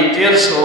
1300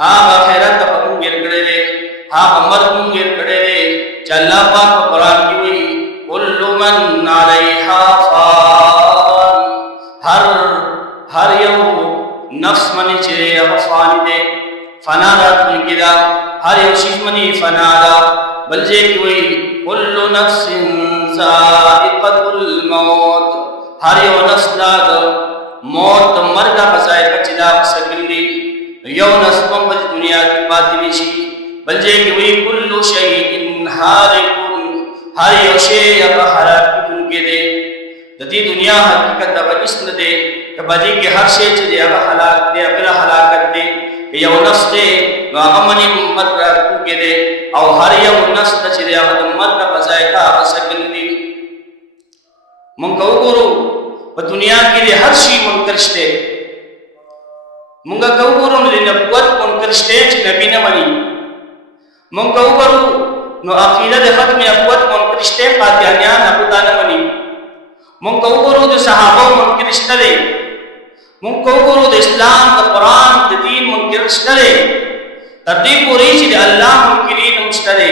آغا خیرات تا پمون گیر کڑے دے آغا مرد مون گیر کڑے دے چا اللہ پاک پا قرآن کی ہوئی کل من علیہا فان ہر یو نفس منی چرے اغا فانی دے فنا رات ملکی دا ہر یو شیز منی فنا دا بلجے کی ہوئی کل نفس ذائقت الموت ہر یو نفس دا موت مرگا بزائقہ چدا سکن دی یو نفس پمپت دنیا کی باطنی شی بلجے کی ہوئی کل شیئن حالکن ہر یو شیئ اگا حلاک کن کے دے دی دنیا حقیقت اگا اسم دے کہ بدی کے ہر شیئ چدے اگا حلاک دے اگلا حلاکت دے کہ یو نفس دے غامنی مرگا کن کے دے او ہر یو نفس چدے اگا مرگا بزائقہ اگا سکن دی منگا اگرو و دنیا کی دے ہر شیئ منکرشتے منگا کوگرو لنبوت منکرشتے چھ نبی نمانی منگا کوگرو نو عقیدت ختم نبوت منکرشتے قادیانیان ابودا نمانی منگا کوگرو دو صحابہ منکرشتلے منگا کوگرو دو اسلام دو قرآن دو دین منکرشتلے تردیب پوری چھ دے اللہ منکرین مشتلے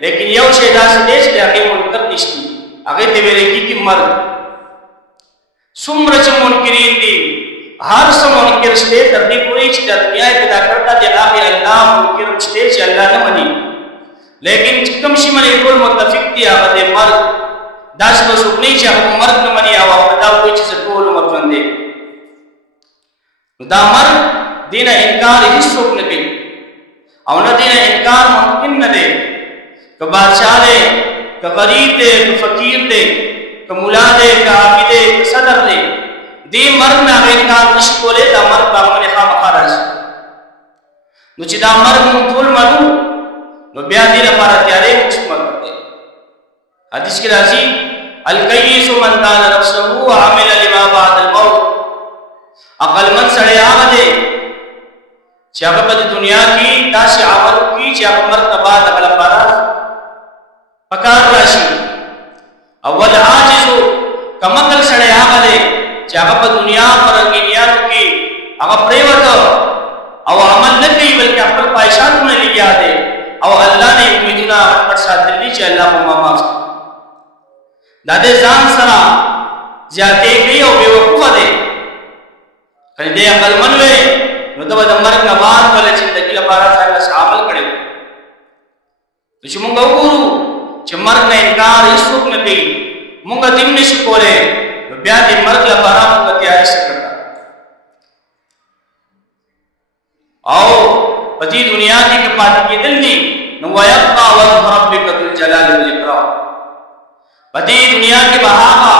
لیکن یو شیدہ سے دے چھ دے اگے منکر نشتی اگے تیویرے کی مرد سمرچ منکرین دی ہر سو منکر شتے تردیب پوری چھ دنیا پیدا کرتا دے آگے اللہ منکر شتے چھ اللہ نہ منی لیکن چکم شی منی کل متفق دی آگا دے مرد داس کو سکنی چھ آگا مرد نہ منی آگا پتا ہوئی چھ سکول مرد دے دا مرد دینا انکار ہی سکن کے اونا دینا انکار ممکن نہ دے کہ بادشاہ دے کہ غریب دے کہ فقیر دے کہ ملا دے کہ آقی دے کہ صدر دے دی مرد میں آگے انکار نشت کو لے دا مرد باغمانی خواب خارج نو چی دا مرد منطول منو نو بیا دیر پارا تیارے مقصومہ کرتے حدیث کی راضی القیس من دان نفسہو عامل لما بعد الموت اقل من سڑے آگا دے چی آگا پا دنیا کی تاسی عمل کی چی آگا مرد نباد اقل پارا پکار راشی اول عاجزو کمکل سڑے آگا دے چی آگا پا دنیا پر انگینیانو کی آگا پریوٹا او عمل نکی بلکہ اپنے پائشان میں لیا دے او اللہ نے امیدنا پر ساتھ دلی چی اللہ کو ماما دادے زان سرا زیادے گئی او بے وقوفہ دے کلی دے اقل منوے نتبہ دا مرگ نباد والے چندگی لپارا سا اللہ سے عمل کرے تو چی منگا گورو چی مرگ نے انکار اس وقت نکی منگا دم نشکو لے بیا دی مرد لپارا منگا تیاری سے کرتا او پتی دنیا دی کے پاتی کی دل دی نو ویبقا وجہ ربک ذو الجلال والاکرام پتی دنیا کے بہاقا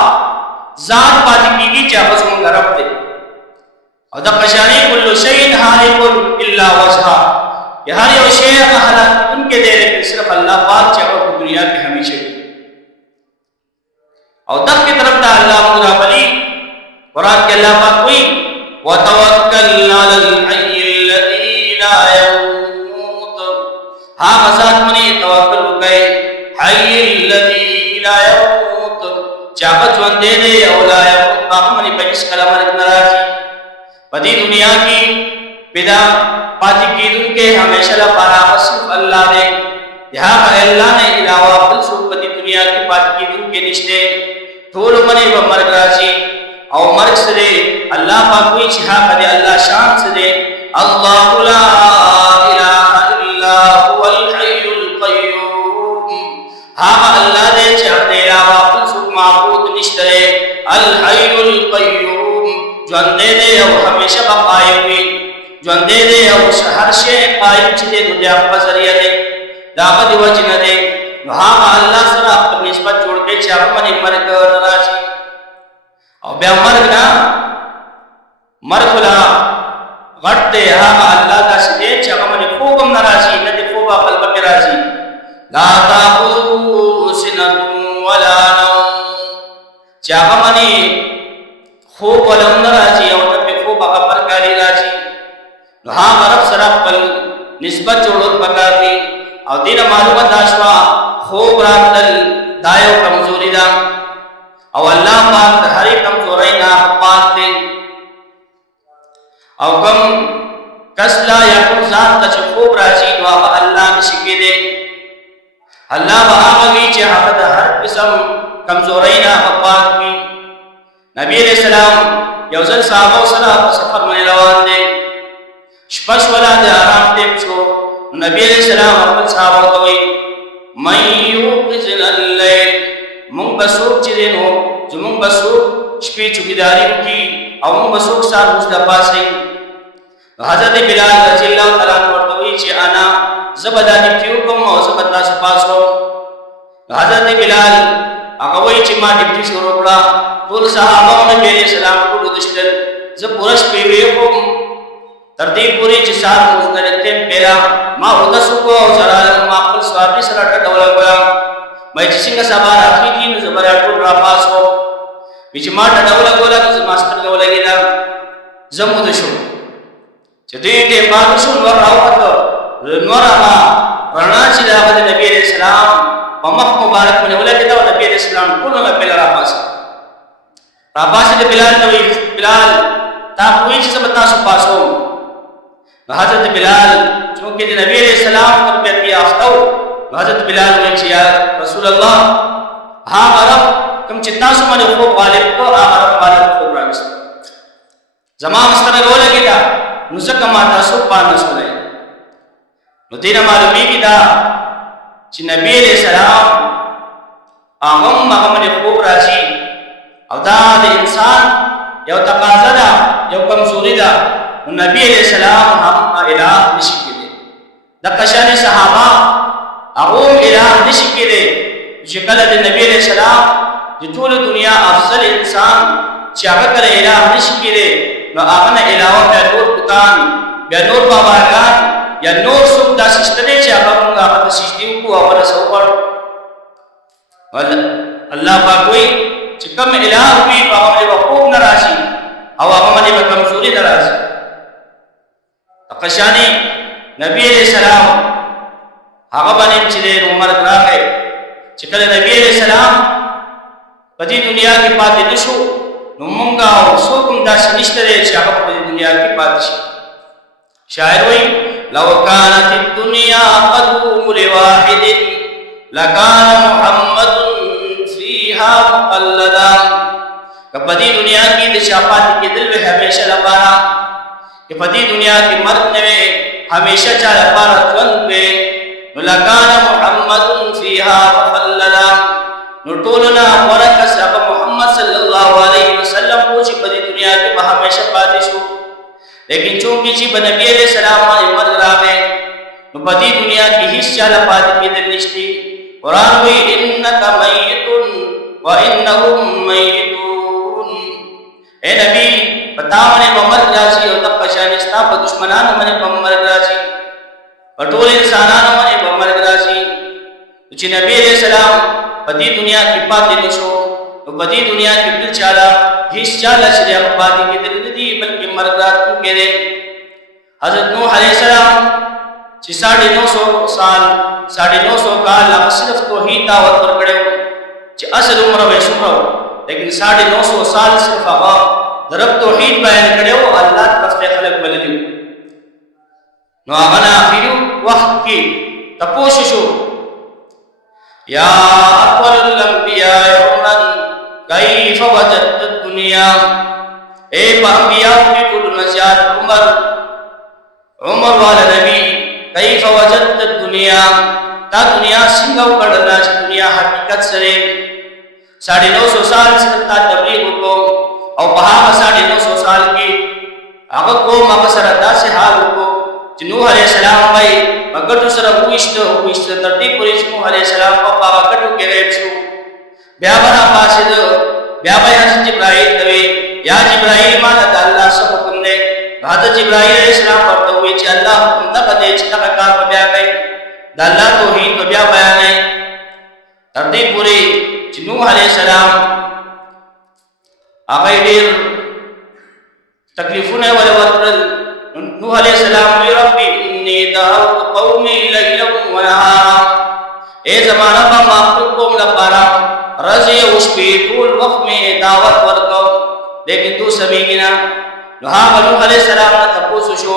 ذات پاتی کی گی چاہت منگا رب دے اور دا قشانی کل شیئن حالکن اللہ وجہا کہ ہر یو شیئن حالات ان کے دے لیکن صرف اللہ پاک چاہت دنیا کے ہمیشہ کی اور دق کی طرف دا اللہ مدرہ بلی قرآن کے اللہ پاک ہوئی وَتَوَكَّلْ عَلَى الْحَيِّ الَّذِي لَا يَمُوتُ ہاں مزاد منی توکل گئے حَيِّ الَّذِي لَا يَمُوتُ چاہت جوان دے دے اولا یموت باقی منی پیس کلام رکھ نراجی پدی دنیا کی پیدا پاتی کی دن کے ہمیشہ لپارا صرف اللہ دے یہاں پر اللہ نے علاوہ بلسوک پدی دنیا کی پاتی کی دن کے نشتے طول منی و مرگ راجی او مرگ سے دے اللہ پاک کوئی چھا کرے اللہ شان سے دے اللہ لا الہ الا هو الحی القیوم ہاں اللہ دے چھا دے علاوہ بلسوک معبود نشترے الحی القیوم جو اندے دے او ہمیشہ بقائے ہوئی جو اندے دے او ہر شے قائم چھتے دے آپ کا ذریعہ دے داقت وجہ دے ہاں اللہ سر اپنے نسبت جوڑ کے چاہم منی مرگ نراجی اور بیا مرگ نا مرگ لا غٹ دے ہاں اللہ دا سدے چاہم منی خوبم نراجی ندی خوبا قلبت راجی لا تاخذو سنتم ولا نوم چاہم منی خوب ولم نراجی اور نبی خوبا قبر کاری راجی ہاں رب سر اپنے نسبت جوڑ پکار دی اور دین معلومت آشوا خوب رات دل دائیو کمزوری دا او اللہ پاک ہری کمزوری نا پاک دے او کم کس لا یا کم ذات الله بآغوی چې هغه د هر قسم کمزورۍ نه پاک وي. نبی علیہ السلام یو ځل صحابه سره په سفر باندې روان دي، شپه شوله د آرام ټیم شو. نبی علیہ السلام خپل صحابه ته وایي من یوقظنا اللیل، مونږ به څوک چې دی نو زمونږ به څوک شپې چوکیداري وکړي او مونږ به څوک سهار لمونځ ته پاڅوي. حضرت بلال رضی الله تعالی عنہ ورته وایي چې انا زه به دا ډیوټي وکړم او زه به تاسو پاڅوم. حضرت بلال هغه وایي چې ما ډیوټي شروع کړه، ټول صحابه نبی علیہ السلام ټول ودشتل، زه پوره شپې ویې کوم تر دې پورې چې سهار لمونځ نه لږ پیرا ما اودس وکړو او سره ما خپل صحابي سره ټټوله کړه. مې چې څنګه سبا راخېږي نو زه به ټول راپاڅوم. وایي چې ما ټټوله کوله نو زما سترګه ولګېده، زه موده شوم. چې ډېر ټیم بعد شو نور راووته، نور هغه رڼا چې د هغه د نبي علیہ السلام په مخ مبارک باندې ولګېده او نبي علیہ السلام ټول هغه پیله راپاڅېد. د بلال ته وایي بلال تا وایي چې زه به تاسو پاڅوم. حضرت بلال چونکې د نبی علیہ السلام تربیت یافته و، حضرت بلال وایي چې یا رسول الله هغه رب کوم چې تاسو باندې خوب غالب کړو هغه رب غالب خوب راوست، زما سترګه ولګېده نو ځکه ما تاسو پاڼه شولی. نو دې نه معلومېږي دا چې نبی علیہ السلام هغه هم هغه باندې خوب راځي او دا د انسان یو تقاضا ده، یو کمزوري ده. نو نبی علیہ السلام هم الہ نشي کېدی، دغه شان صحابه هغه هم الہ نشي کېدی چې کله د نبی علیہ السلام د ټول دنیا افضل انسان چې هغه کله الہ نشي کېدی نو هغه نه علاوه بیا نور بتان، بیا نور باباګان یا نور څوک داسې شته دی چې هغه موږ هغه ته سجدې وکړو او هغه څه وغواړو. الله پاک وایي چې کوم الہ وي په هغه باندې به خوب نه راشي او هغه باندې به کمزوري نه راشي. دغه شانې نبی علیہ السلام هغه باندې چې دی عمر راغی چې کله نبی علیہ السلام په دې دنیا کې پاتې نه شو نو مونږ او څوک هم داسې نشته دی چې هغه په دې دنیا کې پاتې شي. شاعر وایي لو كانت الدنيا قدوم لواحد لكان محمد فيها مقلدا. که په دې دنیا کې د چا پاتې کېدل وي همیشه لپاره، که په دې دنیا کې مرګ نه وي همیشه چا لپاره ژوند وي، نو لکان محمد فيها مخلدا، نو ټولنا ورکه صاحب محمد صلی الله علیه وسلم کو چې په دې دنیا کې به همیشه پاتې شو. لیکن چونکې چې په نبی علیہ السلام باندې مرګ راغی نو په دې دنیا کې هیڅ چا پاتې کېدل نشته. قرآن وایي انک میت وانهم میتون، اے نبی پتا باندې مرګ راځي او دغه شان ستا په دشمنانو باندې مرګ راځي، په ټول انسانانو باندې مرګ راځي. چې نبی علیہ السلام په دې دنیا کې پاتې نشو نو په دې دنیا کې بل چاله هیڅ چاله چې هغه پاتې کېدل نه دي بلکې مرګ راتلونکی دی. حضرت نوح علیہ السلام چې 950 کال هغه صرف توحید دعوت ورکړی و چې اصل عمر به څومره و، لیکن 950 سال صرف هغه د رب توحید بیان کړی و، الله طرف ته خلک بللي. نو هغه نه اخري وخت کې تپوس شو یا اطول الانبیاء عمرا کیف وجدت الدنیا، اے انبیاء کی ټول نزاد عمر والا نبی کیف وجدت الدنیا، تا دنیا څنګه وکړله چې دنیا حقیقت سره 950 سال سره تا تبلیغ وکړو او په هغه 950 سال کې هغه قوم هغه سره داسې حال وکړو چې نوح علیہ السلام وایي په ګټو سره وویشته تر دې پورې چې نوح علیہ السلام په هغه ګټو کې غیب شو. بیا به راپاڅېد، بیا به حضرت جبرائیل ته وایي یا جبرائیل ما ته د الله څه حکم دی؟ حضرت جبرائیل علیہ السلام ورته وایي چې الله حکم دغه دی چې دغه کار به بیا کوي، د الله توحید به بیا بیانوي. تر دې پورې چې نوح علیہ السلام هغه ډېر تکلیفونه ولې ورکړل. نوح علیہ السلام وی ربی انی دعوت قومی لیلا ونهارا، اے زمانہ با مخلوق قوم لپاره رضی او شپې ټول وخت میں دعوت ورکو لیکن تو سمېږي نه. نو هغه نوح علیہ السلام نه تپوس شو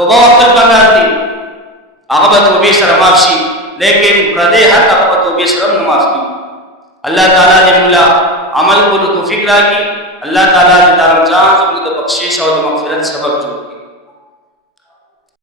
توبه وکړل پکار دي، هغه به توبې سره معاف شي، لیکن پردې حق هغه به توبې سره نه معاف کړي. الله تعالی دې موږ عمل کولو توفیق راکړي. الله تعالی دې د رمضان زموږ د بخشش او د مغفرت سبب جوړ